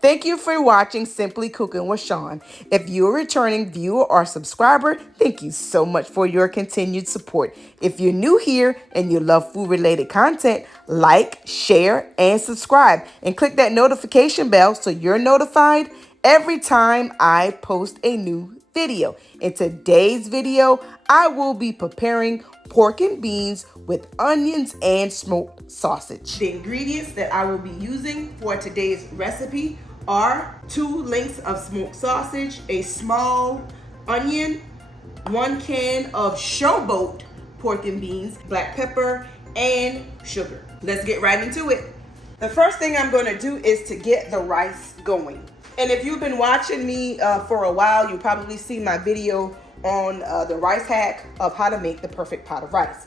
Thank you for watching Simply Cooking with Shawn. If you're a returning viewer or subscriber, thank you so much for your continued support. If you're new here and you love food-related content, like, share, and subscribe. And click that notification bell so you're notified every time I post a new video. In today's video, I will be preparing pork and beans with onions and smoked sausage. The ingredients that I will be using for today's recipe are 2 lengths of smoked sausage, a small onion, 1 can of showboat pork and beans, black pepper, and sugar. Let's get right into it. The first thing I'm going to do is to get the rice going. And if you've been watching me for a while, you probably seen my video on the rice hack of how to make the perfect pot of rice.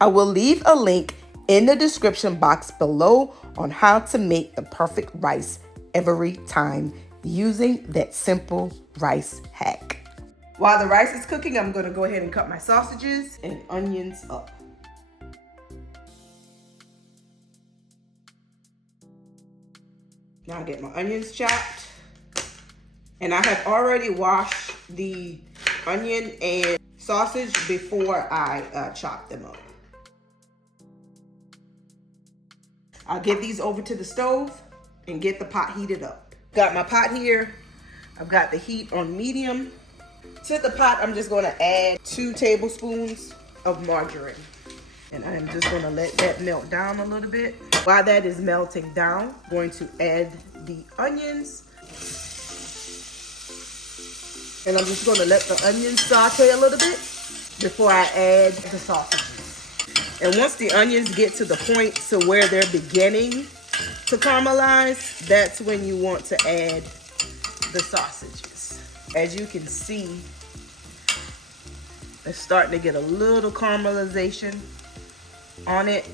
I will leave a link in the description box below on how to make the perfect rice every time using that simple rice hack. While the rice is cooking, I'm going to go ahead and cut my sausages and onions up. Now I get my onions chopped. And I have already washed the onion and sausage before I chop them up. I'll get these over to the stove and get the pot heated up. Got my pot here. I've got the heat on medium. To the pot, I'm just going to add 2 tablespoons of margarine. And I'm just going to let that melt down a little bit. While that is melting down, I'm going to add the onions. And I'm just going to let the onions saute a little bit before I add the sausages. And once the onions get to the point to where they're beginning to caramelize, that's when you want to add the sausages. As you can see, it's starting to get a little caramelization on it.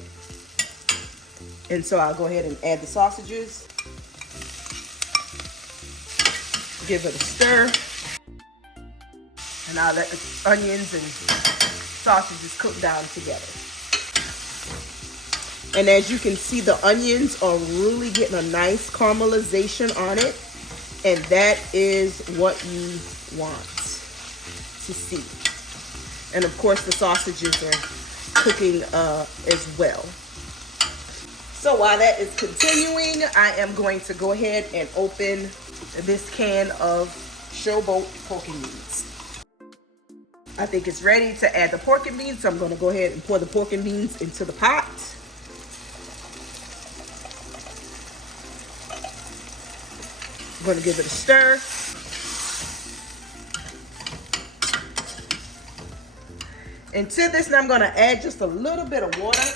And so I'll go ahead and add the sausages. Give it a stir. And I'll let the onions and sausages cook down together. And as you can see, the onions are really getting a nice caramelization on it. And that is what you want to see. And of course, the sausages are cooking as well. So while that is continuing, I am going to go ahead and open this can of showboat pork and beans. I think it's ready to add the pork and beans, so I'm going to go ahead and pour the pork and beans into the pot. I'm going to give it a stir. And to this, now I'm going to add just a little bit of water,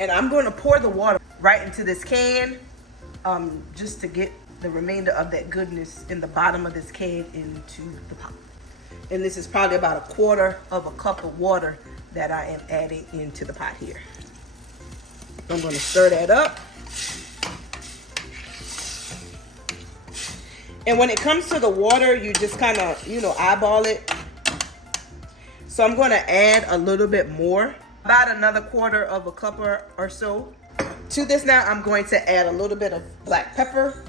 and I'm going to pour the water right into this can, just to get the remainder of that goodness in the bottom of this can into the pot. And this is probably about 1/4 of a cup of water that I am adding into the pot here. I'm going to stir that up. And when it comes to the water, you just kind of, eyeball it. So I'm going to add a little bit more, about another 1/4 of a cup or so. To this now, I'm going to add a little bit of black pepper.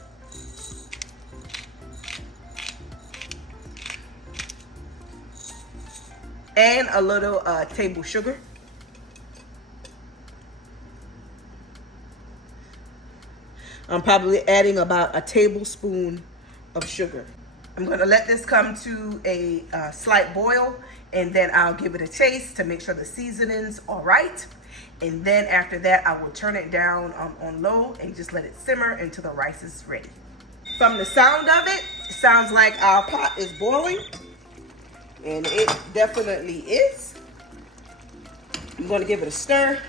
And a little table sugar. I'm probably adding about a tablespoon of sugar. I'm going to let this come to a slight boil, and then I'll give it a taste to make sure the seasonings are right. And then after that, I will turn it down on low and just let it simmer until the rice is ready. From the sound of it, it sounds like our pot is boiling. And it definitely is. I'm going to give it a stir.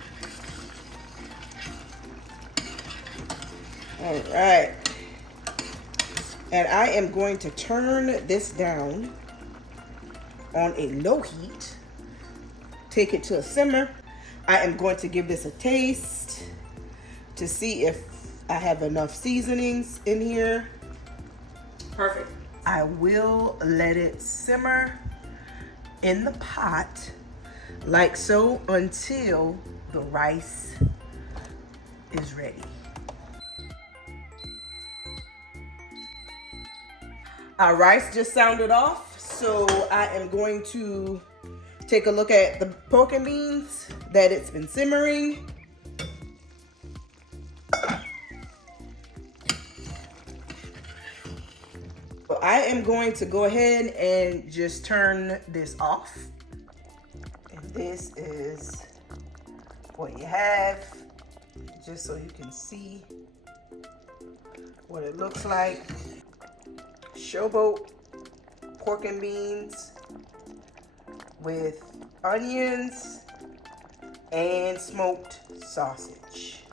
All right. And I am going to turn this down on a low heat. Take it to a simmer. I am going to give this a taste to see if I have enough seasonings in here. Perfect. I will let it simmer in the pot like so until the rice is ready. Our rice just sounded off, so I am going to take a look at the pork and beans that it's been simmering. So I am going to go ahead and just turn this off. And this is what you have, just so you can see what it looks like. Showboat pork and beans with onions and smoked sausage.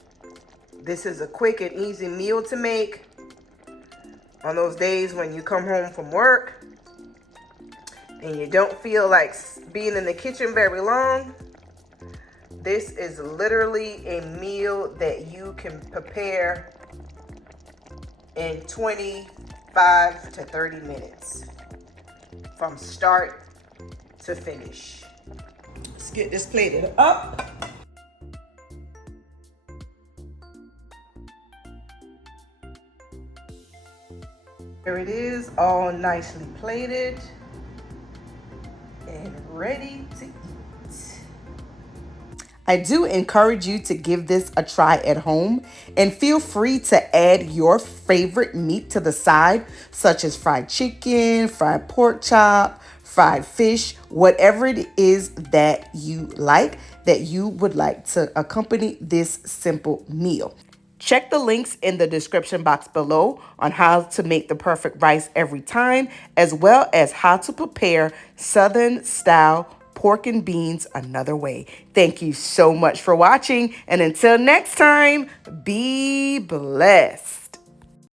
This is a quick and easy meal to make on those days when you come home from work and you don't feel like being in the kitchen very long. This is literally a meal that you can prepare in 25 to 30 minutes from start to finish. Let's get this plated up. Here it is, all nicely plated and ready to eat. I do encourage you to give this a try at home, and feel free to add your favorite meat to the side, such as fried chicken, fried pork chop, fried fish, whatever it is that you like, that you would like to accompany this simple meal. Check the links in the description box below on how to make the perfect rice every time, as well as how to prepare Southern style pork and beans another way. Thank you so much for watching, and until next time, be blessed.